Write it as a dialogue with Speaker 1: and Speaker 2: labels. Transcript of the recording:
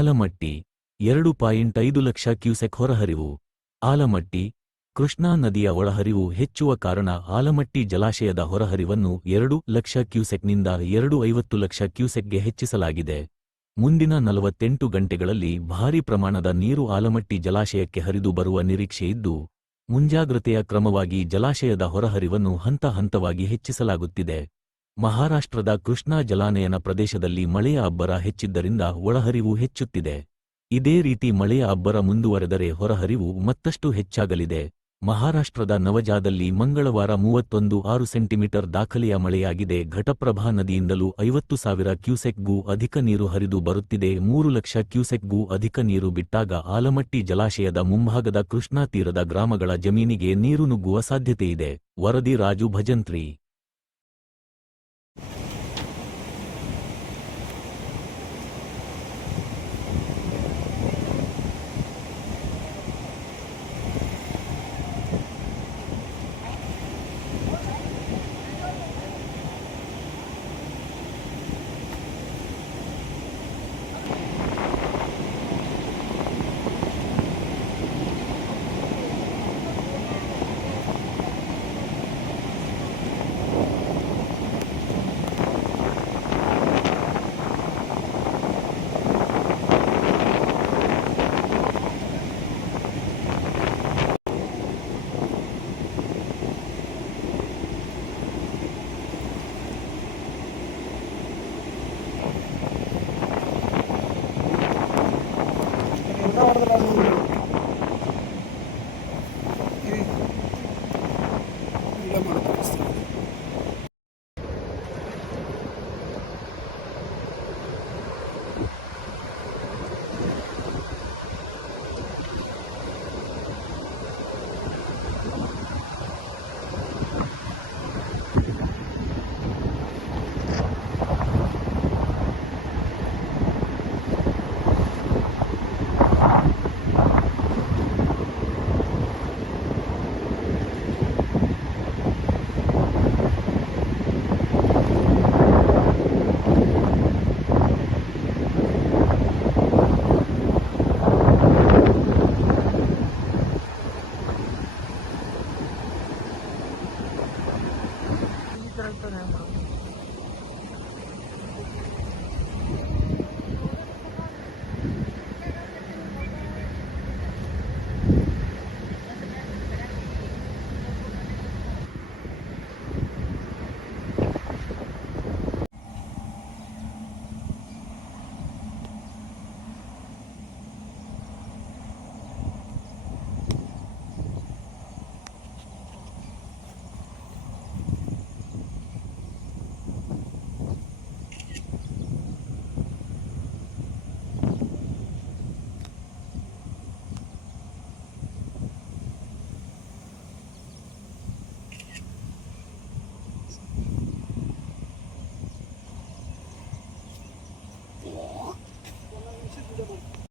Speaker 1: ಆಲಮಟ್ಟಿ, ಎರಡು ಪಾಯಿಂಟ್ ಐದು ಲಕ್ಷ ಕ್ಯೂಸೆಕ್ ಹೊರಹರಿವು. ಆಲಮಟ್ಟಿ, ಕೃಷ್ಣಾ ನದಿಯ ಒಳಹರಿವು ಹೆಚ್ಚುವ ಕಾರಣ ಆಲಮಟ್ಟಿ ಜಲಾಶಯದ ಹೊರಹರಿವನ್ನು ಎರಡು ಲಕ್ಷ ಕ್ಯೂಸೆಕ್ನಿಂದ ಎರಡು ಐವತ್ತು ಲಕ್ಷ ಕ್ಯೂಸೆಕ್ಗೆ ಹೆಚ್ಚಿಸಲಾಗಿದೆ. ಮುಂದಿನ ನಲವತ್ತೆಂಟು ಗಂಟೆಗಳಲ್ಲಿ ಭಾರೀ ಪ್ರಮಾಣದ ನೀರು ಆಲಮಟ್ಟಿ ಜಲಾಶಯಕ್ಕೆ ಹರಿದು ಬರುವ ನಿರೀಕ್ಷೆಯಿದ್ದು ಮುಂಜಾಗ್ರತೆಯ ಕ್ರಮವಾಗಿ ಜಲಾಶಯದ ಹೊರಹರಿವನ್ನು ಹಂತ ಹಂತವಾಗಿ ಹೆಚ್ಚಿಸಲಾಗುತ್ತಿದೆ. ಮಹಾರಾಷ್ಟ್ರದ ಕೃಷ್ಣಾ ಜಲಾನಯನ ಪ್ರದೇಶದಲ್ಲಿ ಮಳೆಯ ಅಬ್ಬರ ಹೆಚ್ಚಿದ್ದರಿಂದ ಒಳಹರಿವು ಹೆಚ್ಚುತ್ತಿದೆ. ಇದೇ ರೀತಿ ಮಳೆಯ ಅಬ್ಬರ ಮುಂದುವರೆದರೆ ಹೊರಹರಿವು ಮತ್ತಷ್ಟು ಹೆಚ್ಚಾಗಲಿದೆ. ಮಹಾರಾಷ್ಟ್ರದ ನವಜಾದಲ್ಲಿ ಮಂಗಳವಾರ ಮೂವತ್ತೊಂದು ಆರು ಸೆಂಟಿಮೀಟರ್ ದಾಖಲೆಯ ಮಳೆಯಾಗಿದೆ. ಘಟಪ್ರಭಾ ನದಿಯಿಂದಲೂ ಐವತ್ತು ಸಾವಿರ ಕ್ಯೂಸೆಕ್ಗೂ ಅಧಿಕ ನೀರು ಹರಿದು ಬರುತ್ತಿದೆ. ಮೂರು ಲಕ್ಷ ಕ್ಯೂಸೆಕ್ಗೂ ಅಧಿಕ ನೀರು ಬಿಟ್ಟಾಗ ಆಲಮಟ್ಟಿ ಜಲಾಶಯದ ಮುಂಭಾಗದ ಕೃಷ್ಣಾ ತೀರದ ಗ್ರಾಮಗಳ ಜಮೀನಿಗೆ ನೀರು ನುಗ್ಗುವ ಸಾಧ್ಯತೆಯಿದೆ. ವರದಿ Raju Bhajantri. for now, Mom.